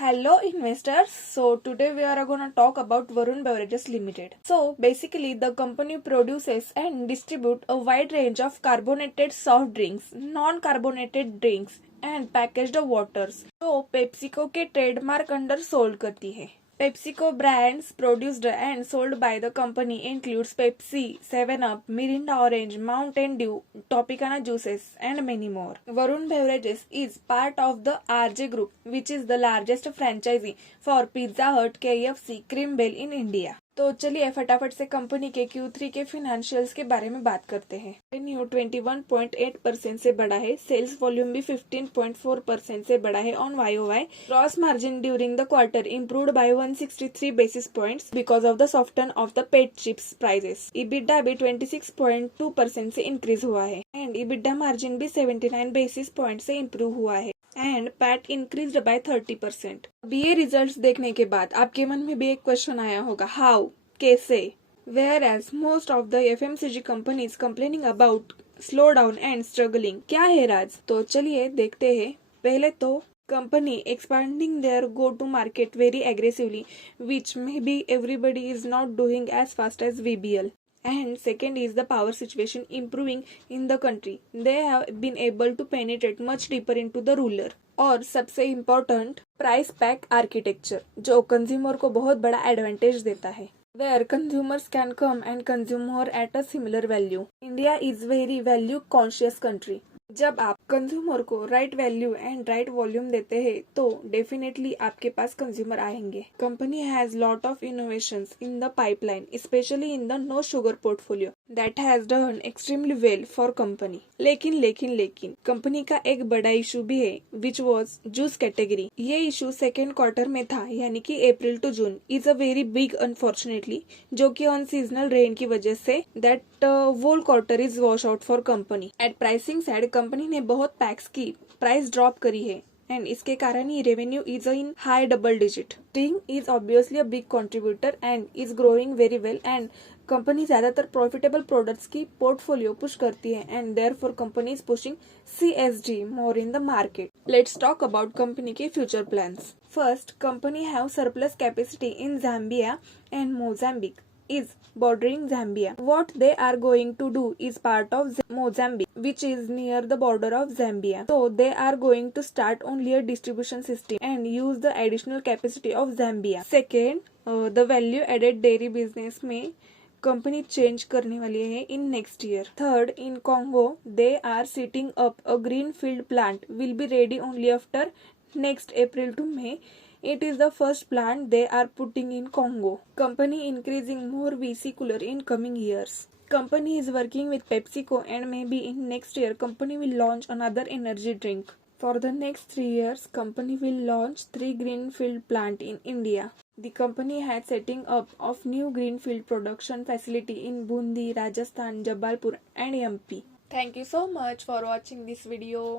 Hello investors. So today we are going to talk about Varun Beverages Limited. So basically the company produces and distribute a wide range of carbonated soft drinks, non-carbonated drinks and packaged waters. तो PepsiCo के trademark under sold करती है. PepsiCo brands produced and sold by the company includes Pepsi, 7-Up, Mirinda Orange, Mountain Dew, Tropicana juices and many more. Varun Beverages is part of the RJ Group, which is the largest franchisee for Pizza Hut, KFC, Cream Bell in India. तो चलिए फटाफट से company के Q3 के financials के बारे में बात करते हैं. रेवेन्यू 21.8% से बढ़ा है. सेल्स वॉल्यूम भी 15.4% से बढ़ा है on YOY. Gross margin during the quarter improved by 163 basis points because of the soften of the PET chips prices. EBITDA भी 26.2% से इंक्रीज हुआ है एंड EBITDA मार्जिन भी 79 basis points से इम्प्रूव हुआ है एंड पैट इंक्रीज बाय 30%. अब ये रिजल्ट्स देखने के बाद आपके मन में भी एक क्वेश्चन आया होगा, हाउ, कैसे? Whereas most of the FMCG companies complaining about slowdown and struggling. क्या है राज? तो चलिए देखते हैं. पहले तो company expanding their go-to market very aggressively, which maybe everybody is not doing as fast as VBL. And second is the power situation improving in the country. They have been able to penetrate much deeper into the rural. और सबसे important price pack architecture जो consumer को बहुत बड़ा advantage देता है. Where consumers can come and consume more at a similar value. India is very value conscious country. जब आप कंज्यूमर को right value and right volume देते हैं तो डेफिनेटली आपके पास कंज्यूमर आएंगे. Company has lot of innovations in the pipeline, especially in the no sugar portfolio that has done extremely well for company. लेकिन कंपनी का एक बड़ा इशू भी है विच वॉज जूस कैटेगरी. ये इशू सेकेंड क्वार्टर में था, यानी कि April to June. Is a very big unfortunately, जो कि ऑन सीजनल रेन की वजह से that whole quarter is wash out for company. At pricing side company ने बहुत पैक्स की प्राइस ड्रॉप करी है एंड इसके कारण ही revenue is in high double digit. Sting is obviously a big contributor and is growing very well and company ज्यादातर profitable products की पोर्टफोलियो पुश करती है and therefore company is pushing CSD more in the market. Let's talk about company के future plans. First, company have surplus capacity in Zambia and Mozambique is bordering Zambia. What they are going to do is part of Mozambique, which is near the border of Zambia. So they are going to start only a distribution system and use the additional capacity of Zambia. Second, the value added dairy business में company change करने वाली है in next year. Third, in Congo they are setting up a greenfield plant will be ready only after next April to May. It is the first plant they are putting in Congo. Company increasing more VC cooler in coming years. Company is working with PepsiCo and maybe in next year company will launch another energy drink. For the next 3 years, company will launch 3 greenfield plant in India. The company had setting up of new greenfield production facility in Bundi, Rajasthan, Jabalpur and MP. Thank you so much for watching this video.